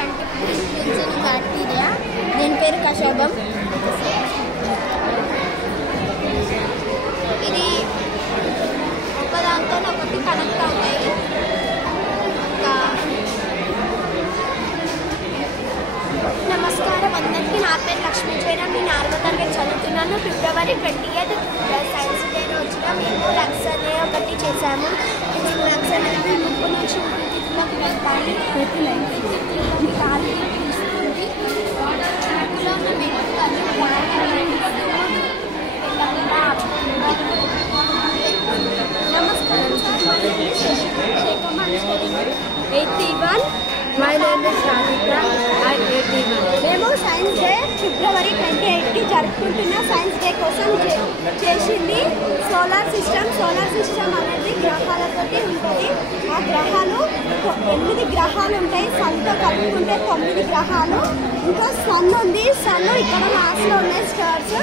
Continuation bacteria. దీని పేరు కషోబం. ఇది ఒకదాంతో ఒకటి కనెక్ట్ అవుతాయి. నమస్కారం అందరికీ. నా పేరు లక్ష్మీ జయరామ్. నేను 6వ తరగతి చదువుతున్నాను. ఫిబ్రవరి 20th సైన్స్ డే రోజున మేము లక్స్ అనే ఒకటి చేశాము. లక్స్ అనేది ముప్పు నుంచి ఊపిరితిత్తులకు వెళ్తాయి. గాలి తీసుకుంది. చుట్టులో ఉన్న మెరుపులు నమస్కారం sir. My name is Radhika. I'm 81. మేము సైన్స్ డే ఫిబ్రవరి 28కి జరుపుకుంటున్న సైన్స్ డే కోసం చేసింది సోలార్ సిస్టమ్ అనేది గ్రహాలతో ఉంటుంది. ఆ గ్రహాలు 8 గ్రహాలు ఉంటాయి. సన్తో కలుపుకుంటే 9 గ్రహాలు. ఇంకా సన్ ఉంది. సన్ ఇక్కడ మాస్లో ఉన్నాయి స్టార్స్.